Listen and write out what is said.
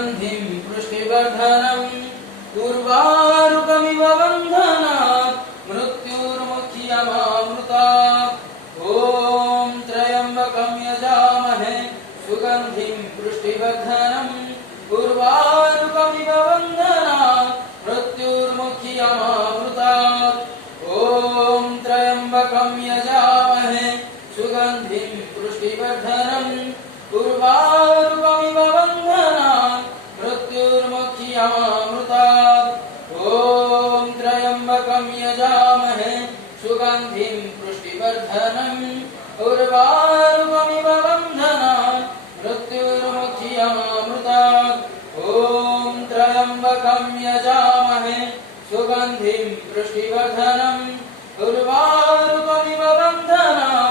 सुगन्धिं पुष्टिवर्धनम् उर्वारुकमिव बन्धनात् मृत्युर्मुक्षीयमामृतात् ॐ त्र्यम्बकं यजामहे सुगन्धिं पुष्टिवर्धनम् उर्वारुकमिव बन्धनात् मृत्युर्मुक्षीयमामृतात् ॐ त्र्यम्बकं यजामहे सुगन्धिं पुष्टिवर्धनम् उर्वारुकमिव बन्धनात् मृत्युर्मुक्षीयमामृतात् ॐ त्र्यम्बकं यजामहे सुगन्धिं पुष्टिवर्धनम् उर्वारुकमिव बन्धनात् मृत्युर्मुक्षीयमामृतात् ॐ त्र्यम्बकं यजामहे सुगन्धिं पुष्टिवर्धनम् उर्वारुकमिव बन्धनात्